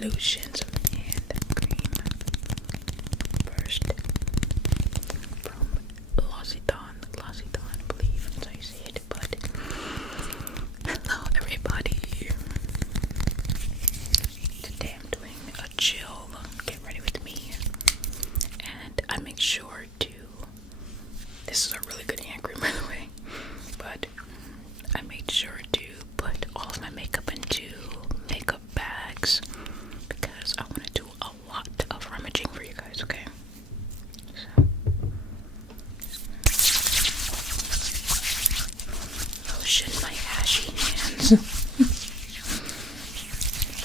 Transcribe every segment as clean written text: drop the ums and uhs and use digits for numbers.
lotions and cream. First, from L'Occitane, I believe that's how you say it, but hello everybody. Today I'm doing a chill, get ready with me, and I make sure to, this is a really good hand cream by the way, but I made sure to put all of my makeup into makeup bags because I want to do a lot of rummaging for you guys, okay? So, lotion my ashy hands.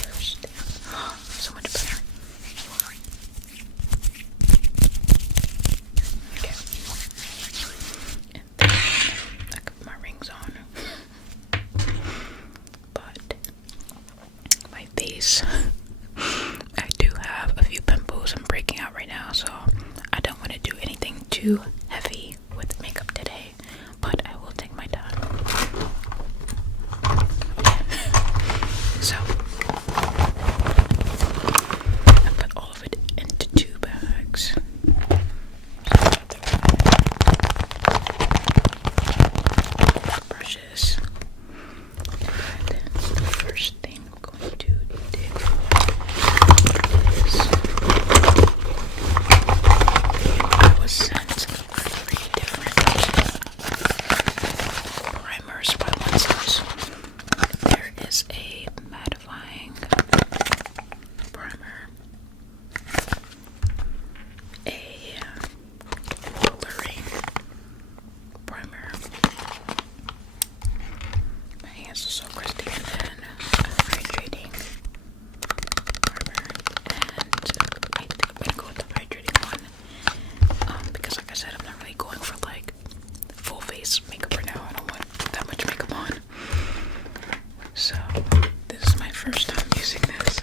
First, so much better. Okay. And then I got my rings on. But my face, I do have a few pimples I'm breaking out right now, so I don't want to do anything too heavy with makeup today, but I will take my time. So I put all of it into 2 bags. Brushes. And the first thing I'm going to dig is, I was sent 3 different primers by one source. There is a mattifying primer, a blurring primer. My hands are so crusty, and then a hydrating primer, and I think I'm gonna go with the hydrating one, because like I said, I'm not really going for like full face makeup right now. I don't want that much makeup on, so this is my first time using this.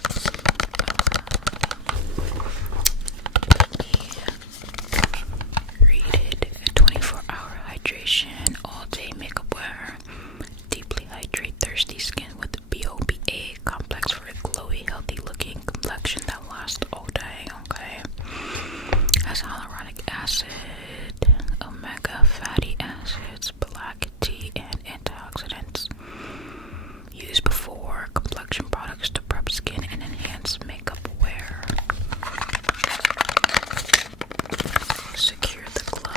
Rated 24-hour hydration, all-day makeup wear. Deeply hydrate thirsty skin with BOBA complex for a glowy, healthy-looking complexion that lasts all day. Okay, has hyaluronic acid, omega fatty acids, black tea, and antioxidants. Used before complexion products to prep skin and enhance makeup wear. Secure the glow.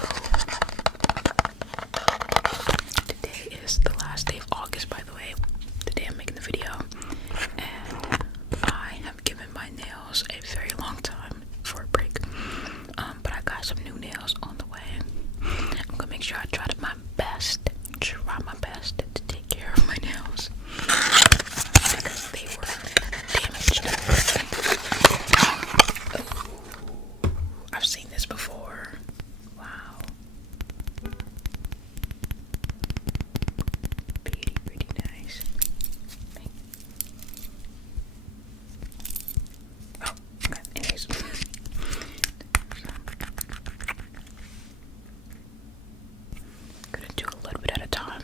Today is the last day of August, by the way. The day I'm making the video, and I have given my nails a very long time for a break. But I got some new nails on the way. I'm gonna make sure I try my best to take care of my nails because they were damaged. Ooh, I've seen this before. Wow. Pretty nice. Oh, okay. Anyways. Gonna do a little bit at a time.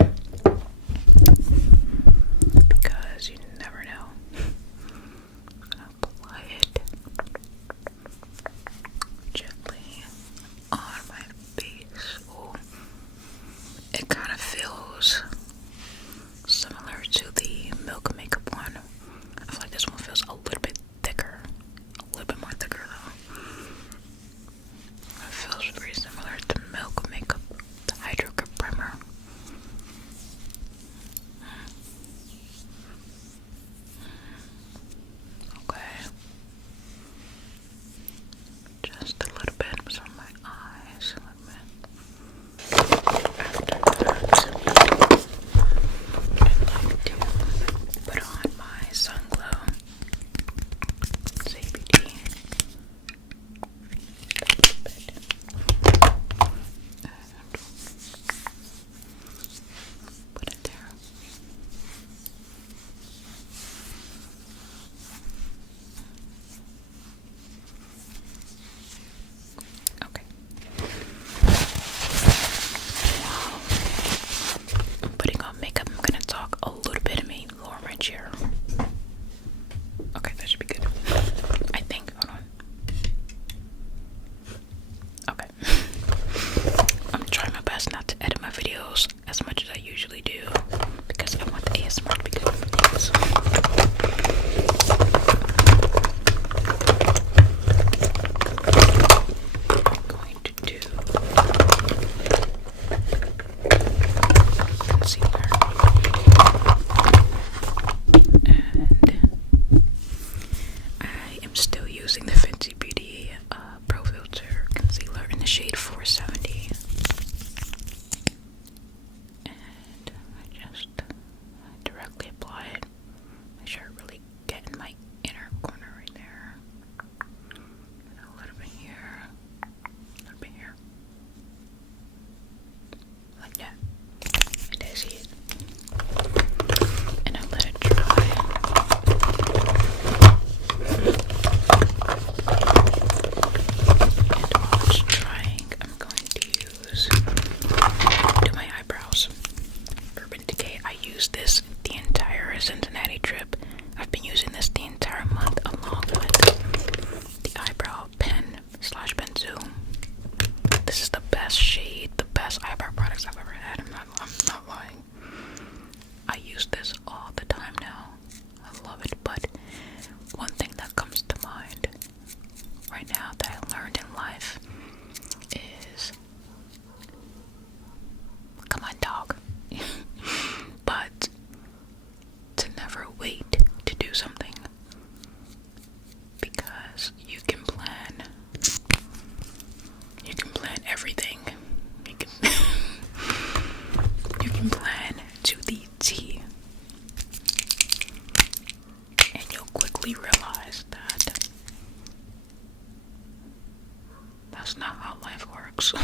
works.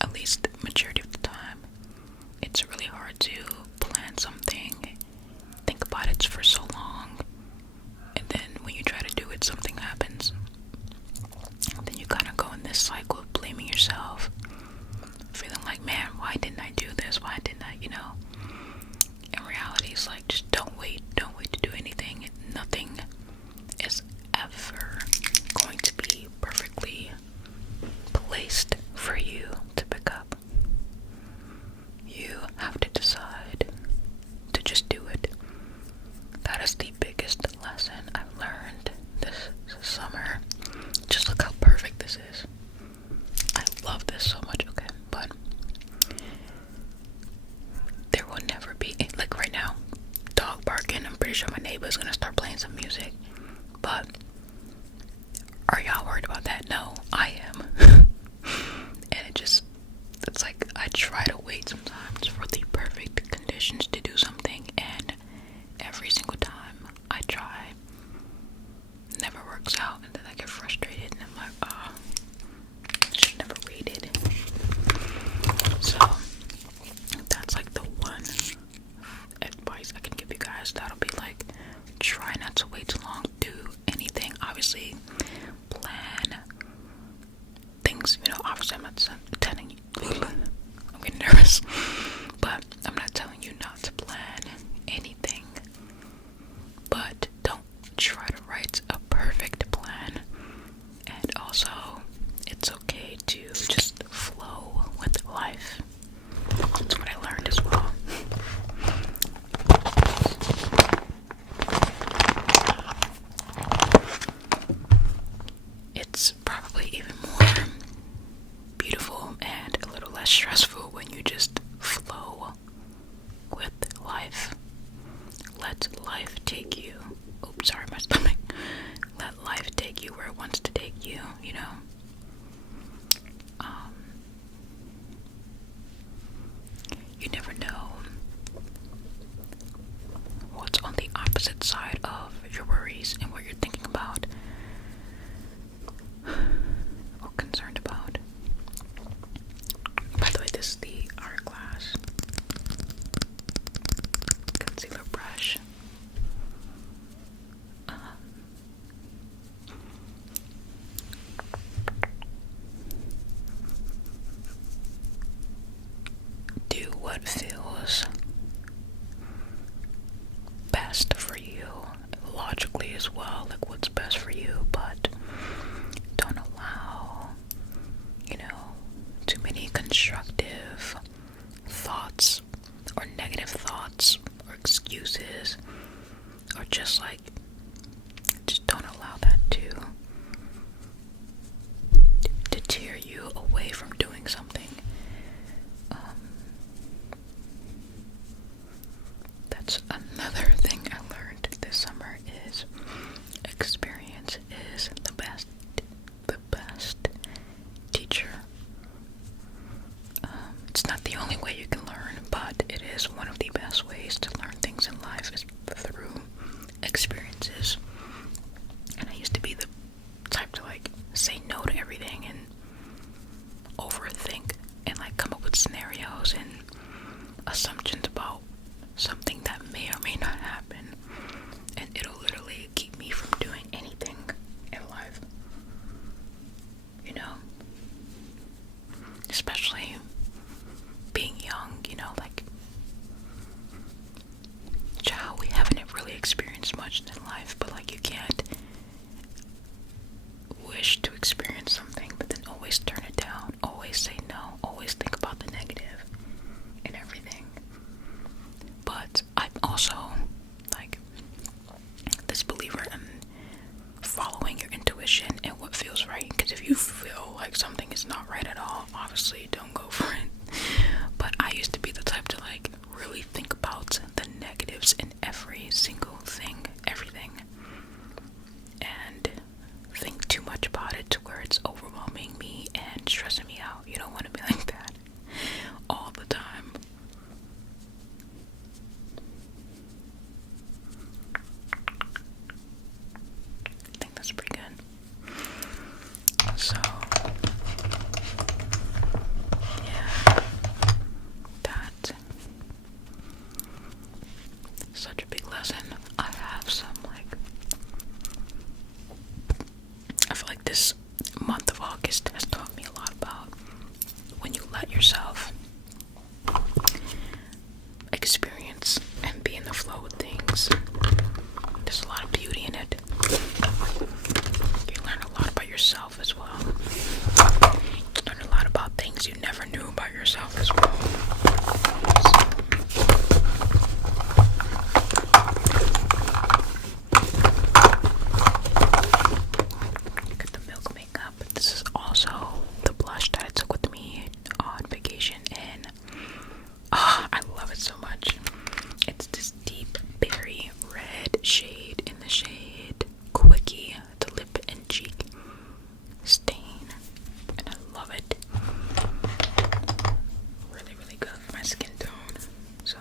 At least majority of the time. It's really hard to plan something, think about it for so long, and then when you try to do it, something happens. Then you kind of go in this cycle of blaming yourself, feeling like, man, why didn't I do this? Why didn't I, In reality, it's like, just don't wait to do anything. Nothing is ever going to be perfectly placed for you to pick up. You have to decide to just do it. That is the biggest lesson I've learned this summer. Just look how perfect this is. I love this so much, okay? But there will never be, like right now, dog barking. I'm pretty sure my neighbor's gonna start playing some music. But are y'all worried about that? No, I am. And it's like I try to wait sometimes for the perfect conditions to do something, and every single time I try, it never works out, and then I get frustrated, and I'm like, oh, I should never waited. So that's like the one advice I can give you guys. That'll be like, try not to wait too long. Do anything. Obviously, plan things. Obviously, I'm not telling you. I'm getting nervous, but I'm not telling you not to plan anything. But don't try to write a perfect plan. And also, it's okay to just flow with life. That's what I learned as well. It's probably even more beautiful and a little less stressful when you just flow with life. Let life take you. Oops, sorry, my stomach. Let life take you where it wants to take you, You never know what's on the opposite side of your worries and what you're thinking about or concerned about. By the way, this is the Hourglass concealer brush. Do what feels best for you, logically as well, like what's best for you, but don't allow, too many constructive thoughts or negative thoughts or excuses, or just don't allow that to deter you away from doing something. That's another thing I learned this summer is experience is the best teacher. It's not the only way you can learn, but it is one of the best ways to learn things in life is through experiences. And I used to be the type to say no to everything and overthink and come up with scenarios and assumptions about something that may or may not happen, and it'll literally keep me from doing anything in life, especially being young, child, we haven't really experienced much in life, but you can't wish to experience something but then always turn it down, always say no, always think about the negative and everything. But I'm also this believer in following your intuition and what feels right, because if you feel like something is not right at all, obviously don't go for it. But I used to be the type to really think about the negatives in every single thing, everything, and think too much about it to where it's overwhelming me and stressing me out. You don't want to be like that all the time. I think that's pretty good. So let yourself experience and be in the flow with things. There's a lot of beauty in it. You learn a lot about yourself as well. You learn a lot about things you never knew about yourself as well. Get the milk makeup. This is also the blush that I took with me on vacation, and I love it so much. It's this deep berry red shade in the shade Quickie, the lip and cheek stain, and I love it. Really, really good for my skin tone. So,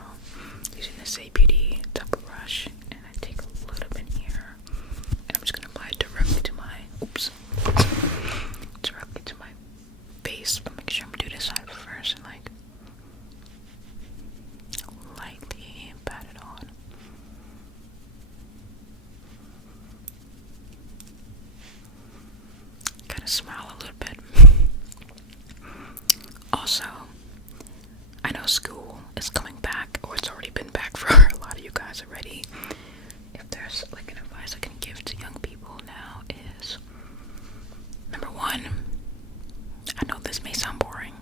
using the Say Beauty double brush, and I take a little bit here, and I'm just gonna apply it directly to my, directly to my face. But make sure I'm doing this side first, and like lightly pat it on. Kind of smile a little bit. Also, I know school is coming back, or it's already been back for a lot of you guys already. If there's like an advice I can give to young people now is, number one, I know this may sound boring,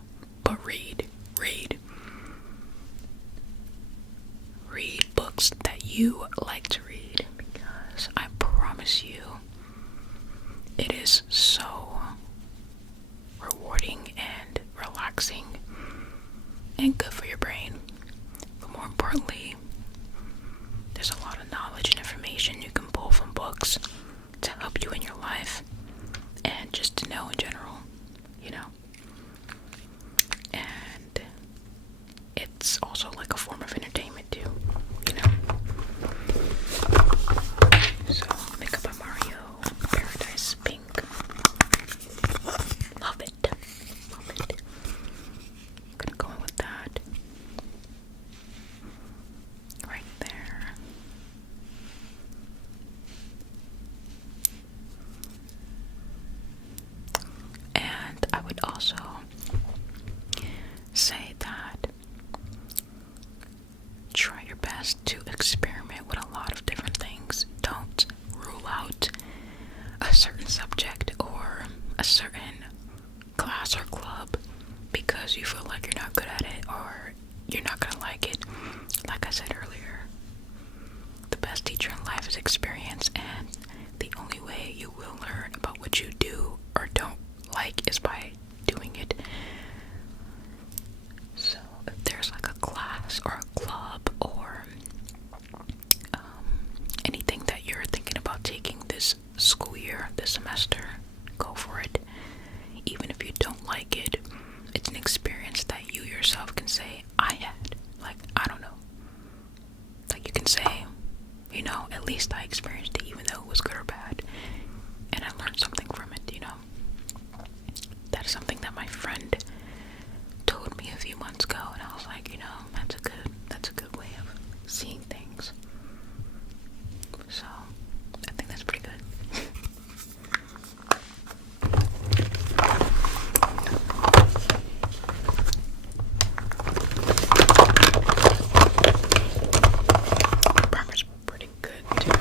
but read books that you like to read, because I promise you it is so rewarding and relaxing and good for your brain. But more importantly, there's a lot of knowledge and information you can pull from books to help you in your life and just to know in general, you know. And it's also like a form of entertainment too, you know. So, Makeup by Mario, Paradise Pink. Love it. Love it. I'm gonna go in with that. Right there. And I would also say that try your best to experiment with a lot of different things. Don't rule out a certain subject or a certain class or club because you feel like you're not good at it or you're not gonna like it. Like I said earlier, the best teacher in life is experience, and the only way you will learn about what you do or don't like is by doing it. So if there's like a class or a club or anything that you're thinking about taking this school year, this semester, go for it. Even if you don't like it, it's an experience that you yourself can say, I had. Like, I don't know. Like, you can say, you know, at least I experienced it, even though it was good or bad. And I learned something from it, you know. That is something that my friend told me a few months ago, and I was like, you know, that's a good way of seeing things. So, I think that's pretty good. Primer's pretty good too.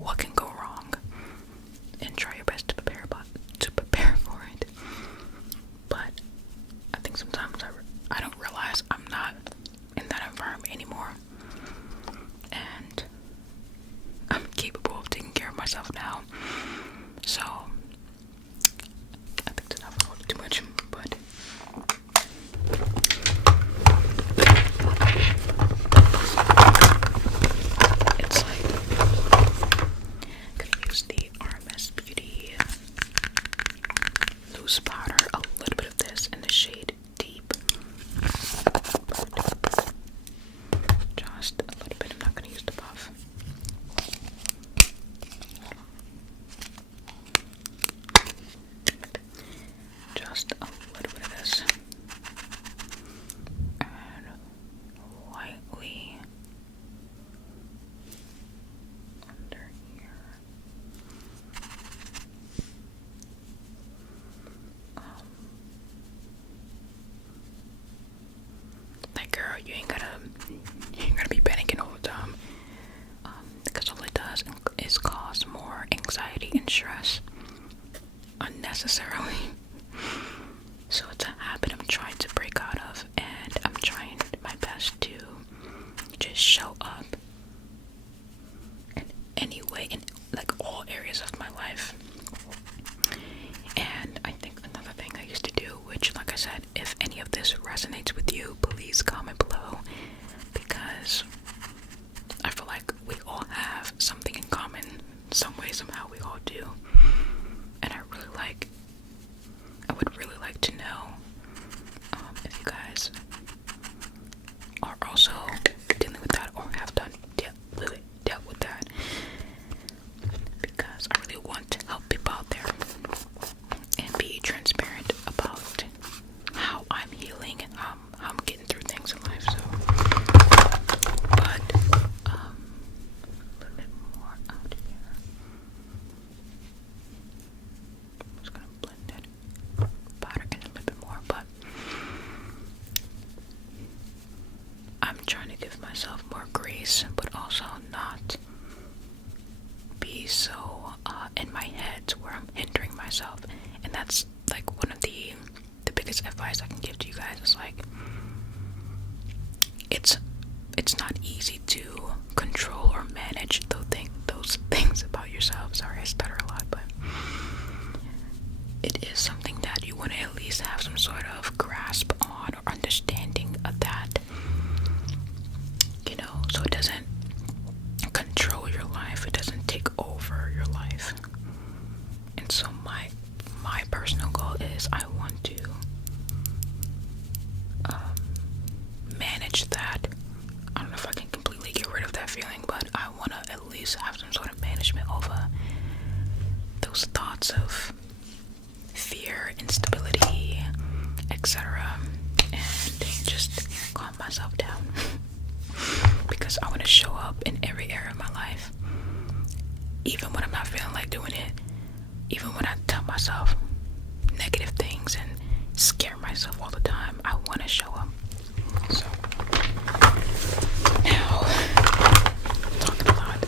what can go wrong, and try your best to prepare for it. But I think sometimes I don't realize I'm not in that environment anymore, and I'm capable of taking care of myself now. So I think that's not going to too much, but it's like I'm gonna use the RMS Beauty loose powder, a little bit of this in the shade Deep. Just a little bit. I'm not gonna use the puff. Just a little bit of this. And lightly under here. Like, girl, you ain't gotta be panicking all the time. Because all it does is cause more anxiety and stress unnecessarily. So it's a habit I'm trying to break out of, and I'm trying my best to just show up in any way, in like all areas of my life. And I think another thing I used to do, which, like I said, if any of this resonates with you, please comment below, because I feel like we all have something in common, some way, somehow we all do. And I would really like to know if you guys are also dealing with that, or have dealt with that, because I really want to help people out there and be transparent about how I'm healing and how I'm getting through things in life. So, but a little bit more out here. I'm just gonna blend it, powder in a little bit more, but I'm trying to give myself more grace, but also not be so in my head to where I'm hindering myself. And that's like one of the biggest advice I can give to you guys is like, it's not easy to control or manage those things about yourself. Sorry, I stutter a lot, but it is something that you want to at least have some sort of grasp on or understanding of that, so it doesn't control your life, it doesn't take over your life. And so my personal goal is I want to manage that. I don't know if I can completely get rid of that feeling, but I want to at least have some sort of management over those thoughts of fear, instability, etc., and just calm myself down. Because I want to show up in every area of my life, even when I'm not feeling like doing it, even when I tell myself negative things and scare myself all the time. I want to show up. So now, talking a lot,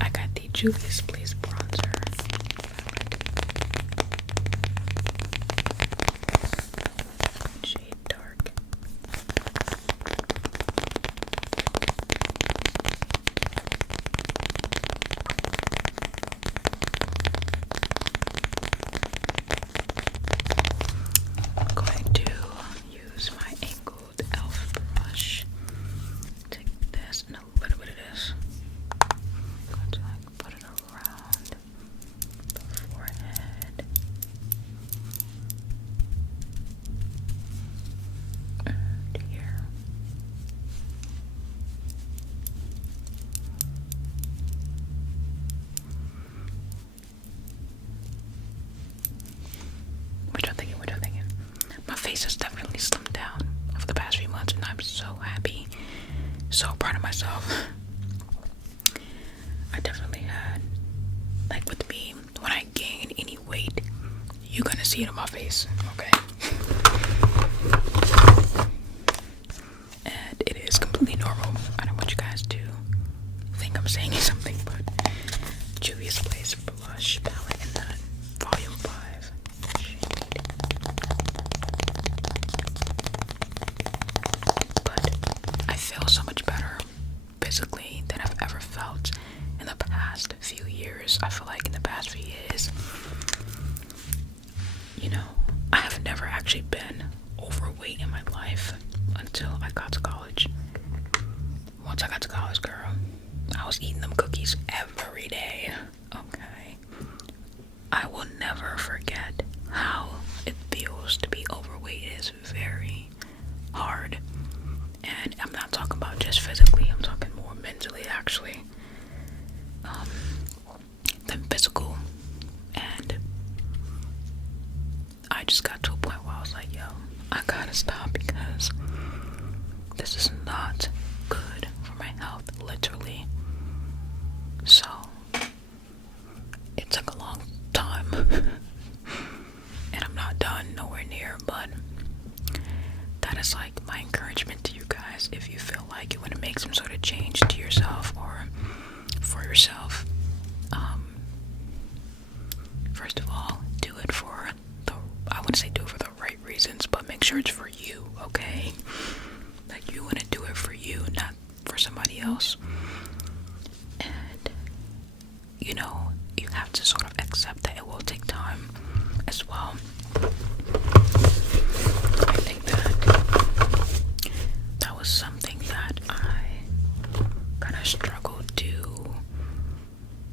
I got the Juvia's Place bronzer. Shade dark. I'm going to use my angled elf brush. Take this and a little bit of this. I'm going to put it around the forehead. And here. What y'all thinking? My face has definitely slimmed down over the past few months, and I'm so happy, so proud of myself. I definitely had, like with me, when I gain any weight, you're gonna see it on my face, okay? And it is completely normal. I don't want you guys to think I'm saying something, but Juvia's Place blush palette in that volume 5 shade. But I feel so much better physically than I've ever felt in the past few years. I feel like in the past few years, you know, I have never actually been overweight in my life until I got to college. Once I got to college, girl, I was eating them cookies every day. Okay. I will never forget how it feels to be overweight. It is very hard. And I'm not talking about just physically, I'm talking more mentally, actually. Than physical. And I just got to a point where I was like, yo, I gotta stop because this is not good for my health, literally. So it took a long time and I'm not done, nowhere near, but that is like my encouragement to you guys. If you feel like you want to make some sort of change to yourself or for yourself, first of all, do it for I wouldn't say do it for the right reasons, but make sure it's for you, okay? Like, you want to do it for you, not for somebody else. And, you know, you have to sort of accept that it will take time as well. I think that was something that I kind of struggled to,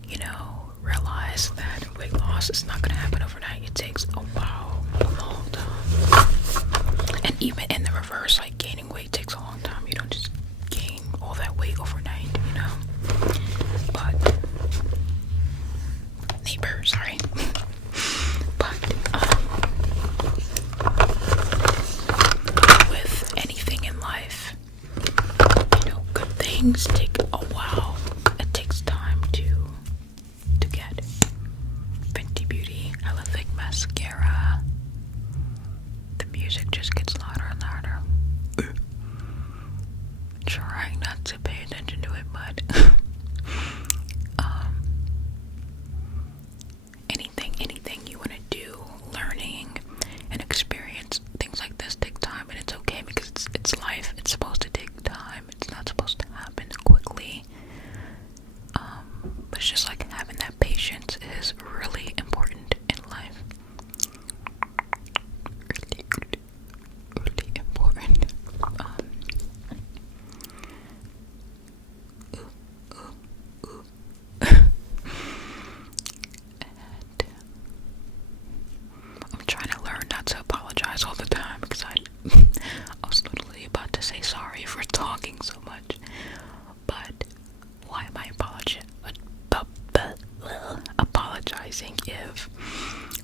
you know, realize that weight loss is not going to happen overnight. It takes a while, a long time. And even in the reverse, like gaining weight takes a long time. You don't just gain all that weight overnight, you know. But neighbor, sorry. But with anything in life, you know, good things take a while. It takes time to get. Fenty Beauty, hella thick mascara. The music just gets louder and louder. Trying not to pay attention to it, but anything you want to do, learning and experience, things like this take time, and it's okay because it's life. It's supposed to take time. It's not supposed to happen quickly. But it's just like having that patience is really important in life. Really important. And I'm trying to learn not to apologize all the time because I was literally about to say sorry for talking so much. But why am I apologizing if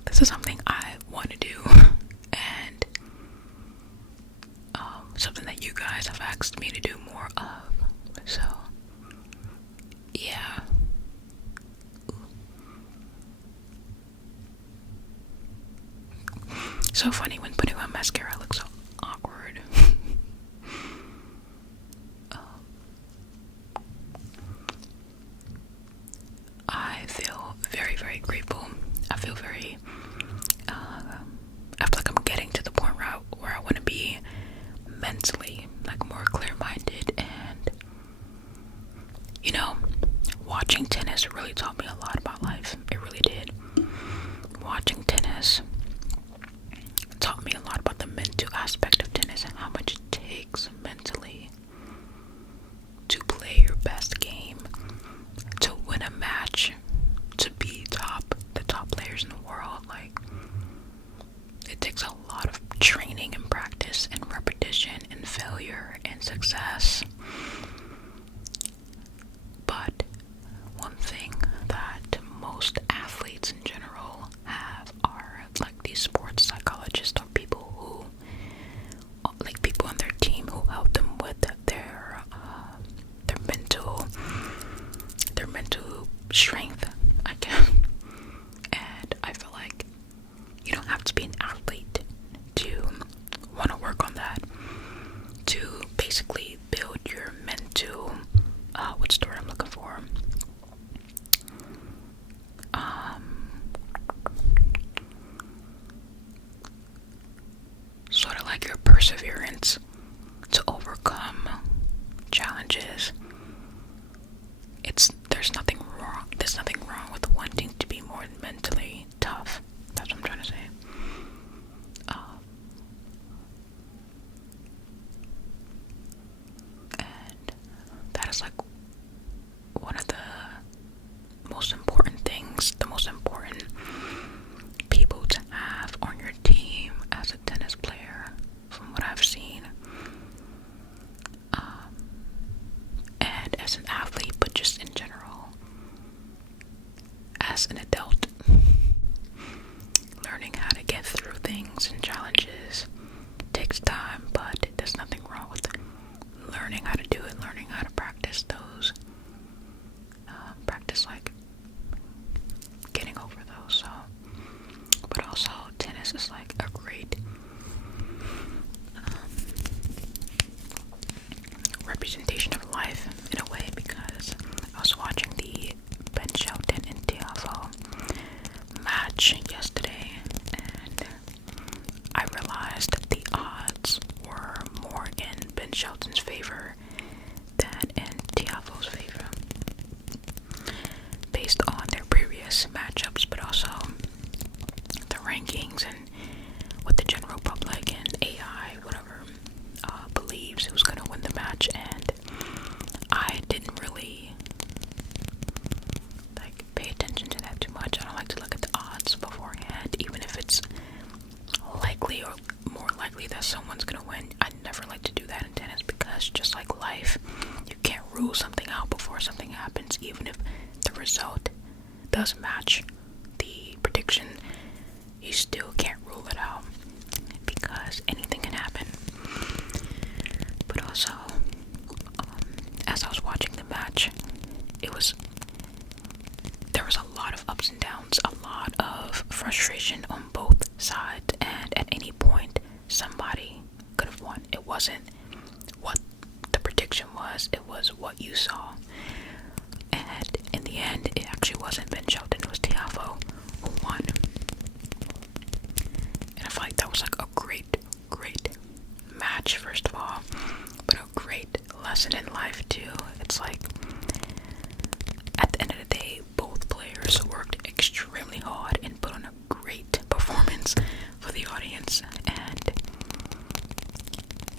this is something I want to do and something that you guys have asked me to do more of? So yeah. So funny when putting on mascara, it looks so awkward. I feel very, very grateful. I feel very, I feel like I'm getting to the point where I want to be mentally, like, more clear-minded. And, you know, watching tennis really taught me a lot about life. It really did. Watching tennis taught me a lot about the mental aspect of tennis and how much it takes mentally to play your best game, to win a match, to be the top players in the world. Like, it takes a lot of training and practice and repetition and failure and success. But one thing that most athletes in general have are like these sports psychologists, or people who, like, people on their team who help them with their mental strength, I guess. And I feel like you don't have to be an athlete to want to work on that, to basically build your mental, what's the word I'm looking for? there's nothing wrong with wanting to be more mentally tough. That's what I'm trying to say. And that is like one of the most important things, the most important people to have on your team as a tennis player, from what I've seen. And as an athlete, but just in general, as an adult, learning how to get through things and challenges takes time, but there's nothing wrong with learning how to do it, learning how to practice those, practice like getting over those. So, but also tennis is like a great representation of life in a way, because I was watching the Ben Shelton and Tiafoe match yesterday, and I realized that the odds were more in Ben Shelton's favor than in Tiafoe's favor, based on their previous matchups, but also the rankings and what the general public and AI, whatever, believes who's going to win the match. And I didn't really like pay attention to that too much. I don't like to look at the odds beforehand, even if it's likely or more likely that someone's going to win. I never like to do that in tennis, because just like life, you can't rule something out before something happens. Even if the result does match the prediction, you still can't rule it out, because anything can happen. But also, as I was watching the match, there was a lot of ups and downs, a lot of frustration on both sides, and at any point somebody could have won. It wasn't what the prediction was, it was what you saw. And in the end, it actually wasn't Ben Shelton, it was Tiafoe who won. And I feel like that was like a great match, first of all, but a great lesson in life too. It's like, at the end of the day, both players worked extremely hard and put on a great performance for the audience, and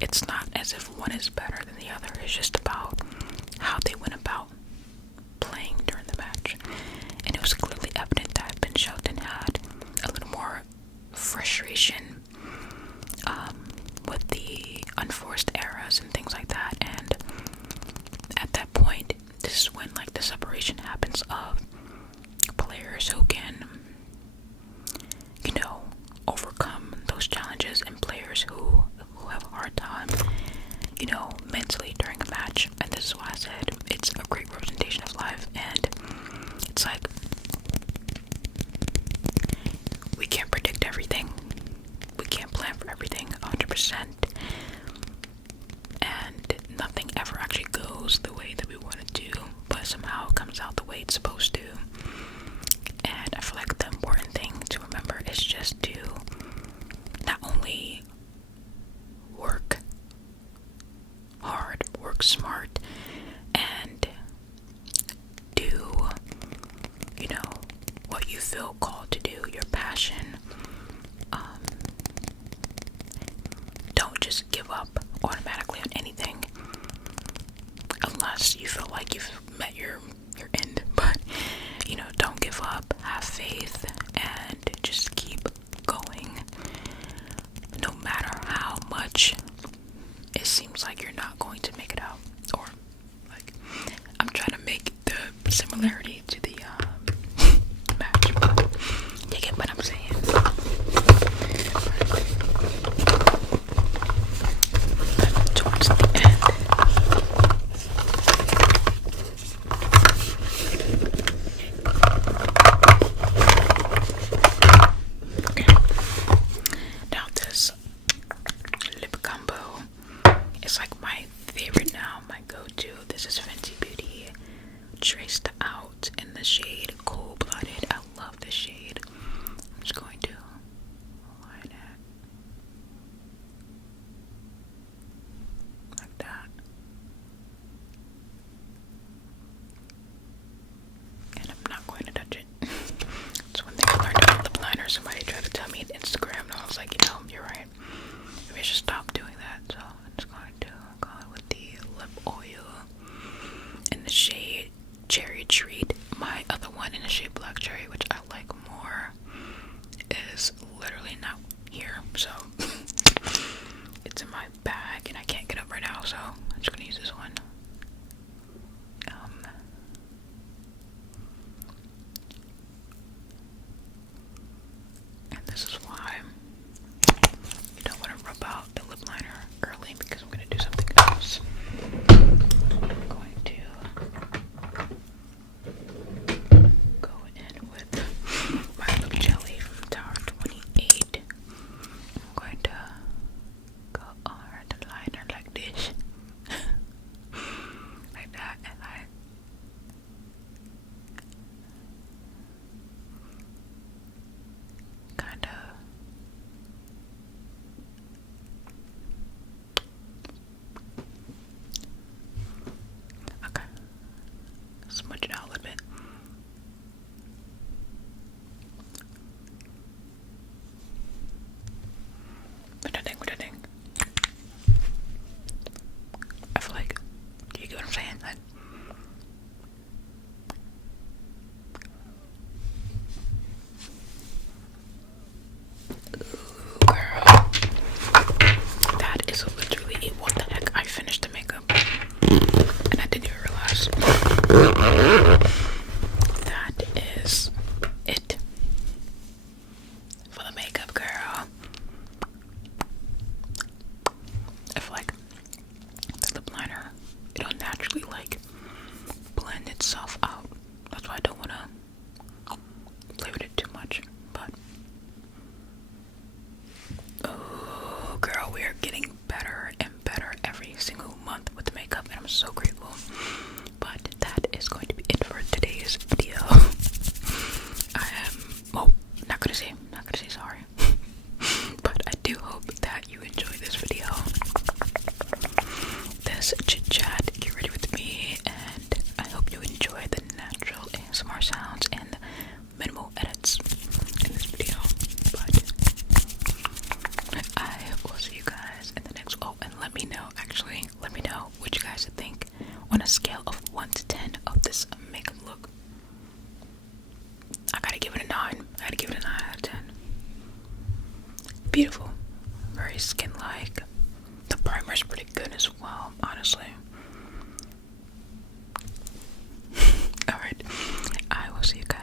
it's not as if one is better than the other. It's just about how they went about playing during the match. And it was clearly evident that Ben Shelton had a little more frustration with the unforced errors and things like that. And at that point, this is when like the separation happens of players who can, overcome those challenges, and players who have a hard time, mentally during a match. And this is why I said it's a great representation of life. And it's like, we can't predict everything, we can't plan for everything 100%, and nothing ever actually goes the way that we want it to, but somehow it comes out the way it's supposed to. And I feel like the important thing to remember is just to not only work hard, work smart, and do, what you feel called to do, your passion. Don't just give up automatically on anything unless you feel like you've met your end. But don't give up, have faith, and just keep going, no matter how much it seems like you're not going to make it out. Or like, I'm trying to make the similarity to the match, but you get what I'm saying. Towards the end, okay. Now this lip combo is like my favorite now, my go-to. This is Fenty Beauty Traced Out in the tell me on Instagram, and I was like, you're right. Maybe I should stop doing that. So I'm just going to go with the lip oil in the shade Cherry Treat. My other one in the shade Black Cherry, which I like more, is literally not here. So it's in my bag, and I can't get up right now. So I'm just gonna use this one. And this is why you don't want to rub out the lip liner early, because I'm going to do something else. I'm going to go in with my lip jelly from Tower 28. I'm going to go over the liner like this. Like that, and I kind of okay, smudge it out a little bit. What I think. I feel like, do you get what I'm saying? Like, girl, that is literally it. What the heck? I finished the makeup, and I didn't even realize. That is it for the makeup, girl. I feel like the lip liner, it'll naturally like blend itself out. That's why I don't want to play with it too much. But oh, girl, we are getting better and better every single month with the makeup, and I'm so grateful. But that is going to be it for today's video. I am not gonna say sorry. But I do hope that you enjoyed this video. This chit chat, get ready with me, and I hope you enjoy the natural ASMR sounds and minimal edits in this video. But I will see you guys in the next. Oh, and let me know what you guys think on a scale of 1 to 10 of this makeup look. I gotta give it a 9. I gotta give it a 9 out of 10. Beautiful. Very skin-like. The primer's pretty good as well, honestly. Alright. I will see you guys